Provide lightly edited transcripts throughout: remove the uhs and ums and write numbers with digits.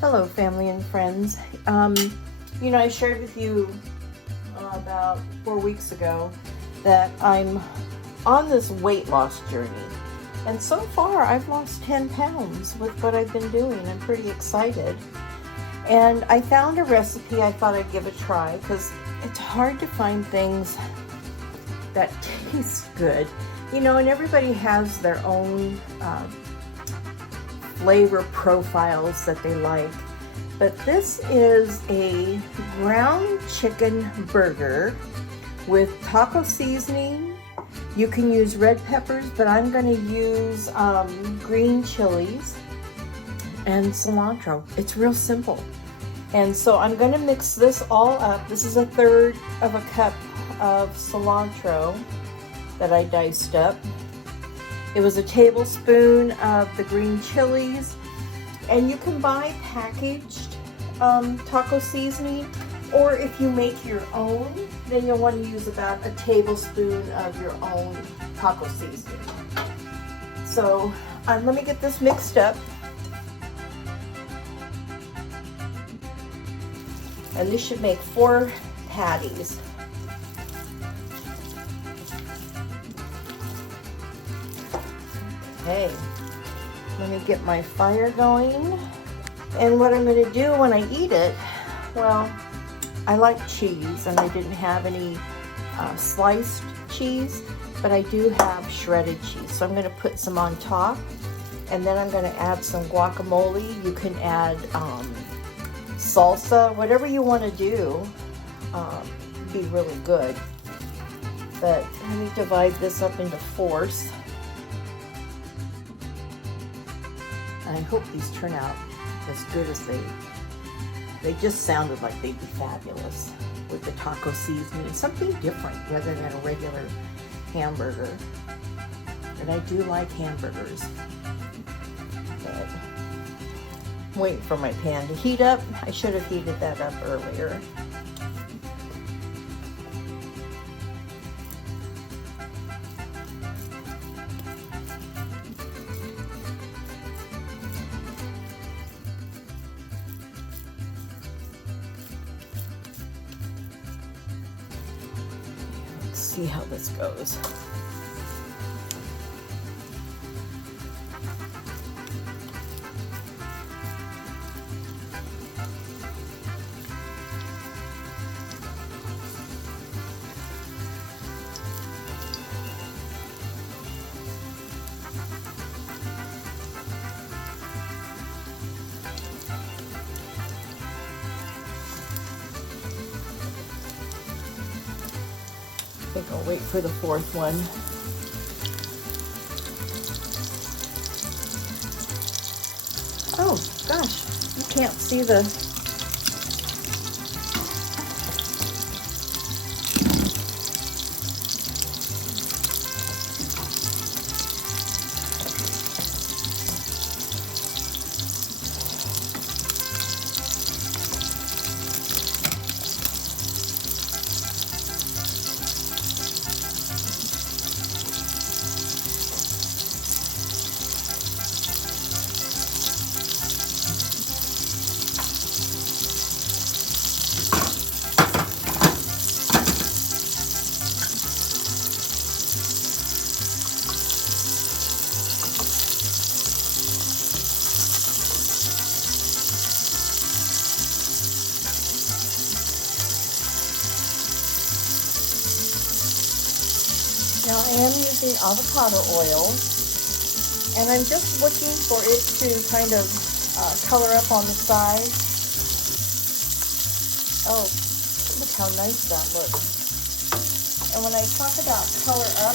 Hello, family and friends. I shared with you about 4 weeks ago that I'm on this weight loss journey. And so far, I've lost 10 pounds with what I've been doing. I'm pretty excited. And I found a recipe I thought I'd give a try because it's hard to find things that taste good. And everybody has their own flavor profiles that they like. But this is a ground chicken burger with taco seasoning. You can use red peppers, but I'm going to use green chilies and cilantro. It's real simple. And so I'm going to mix this all up. This is 1/3 of a cup of cilantro that I diced up. It was a tablespoon of the green chilies, and you can buy packaged taco seasoning, or if you make your own, then you'll want to use about a tablespoon of your own taco seasoning. So let me get this mixed up. And this should make 4 patties. Okay, let me get my fire going. And what I'm going to do when I eat it, well, I like cheese, and I didn't have any sliced cheese, but I do have shredded cheese. So I'm going to put some on top, and then I'm going to add some guacamole. You can add salsa, whatever you want to do, be really good. But let me divide this up into 4s. And I hope these turn out as good as they just sounded like they'd be fabulous with the taco seasoning. Something different rather than a regular hamburger. And I do like hamburgers. But I'm waiting for my pan to heat up. I should have heated that up earlier. See how this goes. I think I'll wait for the 4th one. Oh gosh, you can't see the Now I am using avocado oil, and I'm just looking for it to kind of color up on the side. Oh, look how nice that looks. And when I talk about color up,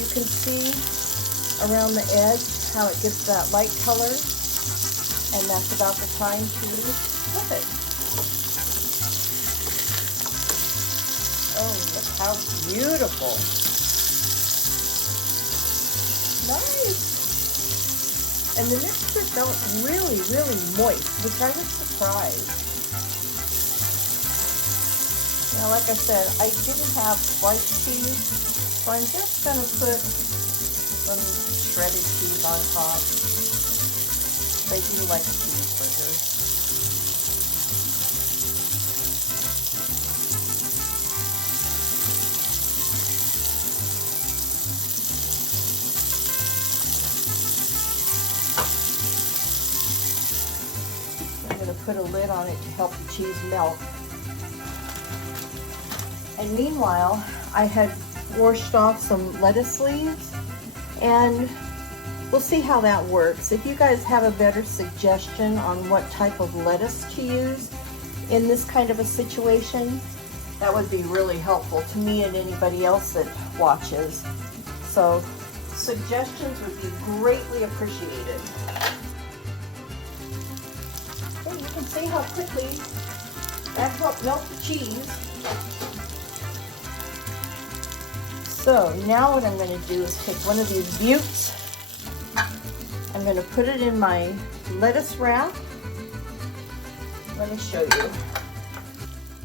you can see around the edge how it gets that light color, and that's about the time to flip it. Oh, look how beautiful. Nice. And the mixture felt really, really moist, which I was surprised. Now, like I said, I didn't have sliced cheese, so I'm just going to put some shredded cheese on top. I do like a cheeseburger. going to put a lid on it to help the cheese melt. And meanwhile, I had washed off some lettuce leaves, and we'll see how that works. If you guys have a better suggestion on what type of lettuce to use in this kind of a situation, that would be really helpful to me and anybody else that watches. So suggestions would be greatly appreciated. And you can see how quickly that helped melt the cheese. So now what I'm going to do is take one of these buttes. I'm going to put it in my lettuce wrap. Let me show you.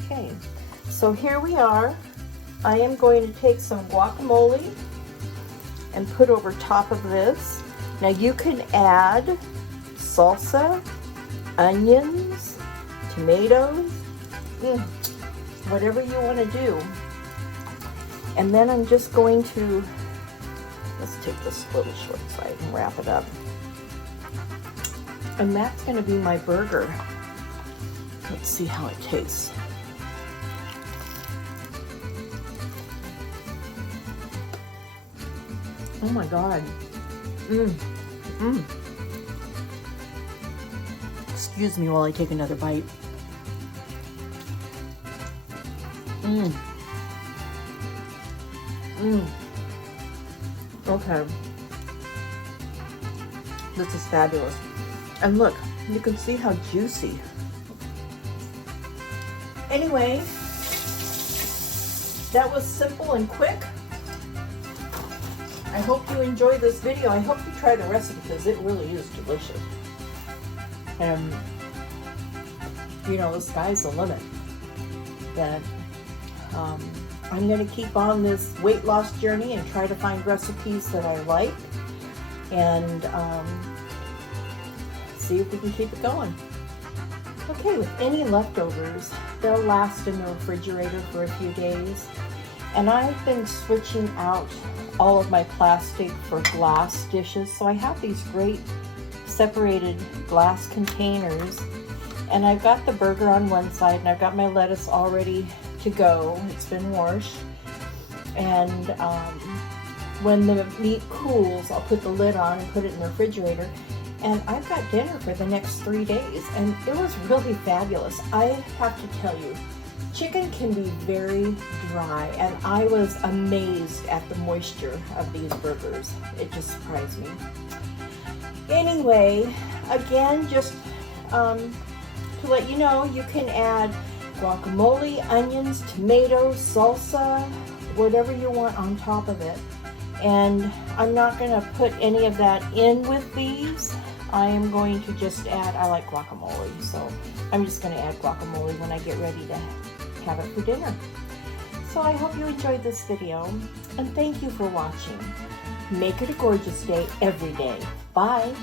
Okay, so here we are. I am going to take some guacamole and put over top of this. Now you can add salsa, onions, tomatoes, whatever you want to do. And then I'm just going to, let's take this little short side and wrap it up. And that's going to be my burger. Let's see how it tastes. Oh my God. Excuse me while I take another bite. Okay. This is fabulous. And look, you can see how juicy. Anyway, that was simple and quick. I hope you enjoyed this video. I hope you try the recipe because it really is delicious. And you know, the sky's the limit. That I'm going to keep on this weight loss journey and try to find recipes that I like, and see if we can keep it going. Okay, with any leftovers, they'll last in the refrigerator for a few days. And I've been switching out all of my plastic for glass dishes. So I have these great separated glass containers. And I've got the burger on one side, and I've got my lettuce all ready to go. It's been washed. And when the meat cools, I'll put the lid on and put it in the refrigerator. And I've got dinner for the next 3 days, and it was really fabulous. I have to tell you, chicken can be very dry, and I was amazed at the moisture of these burgers. It just surprised me. Anyway, again, just to let you know, you can add guacamole, onions, tomatoes, salsa, whatever you want on top of it. And I'm not going to put any of that in with these. I am going to just add, I like guacamole, so I'm just going to add guacamole when I get ready to have it for dinner. So I hope you enjoyed this video, and thank you for watching. Make it a gorgeous day every day. Bye.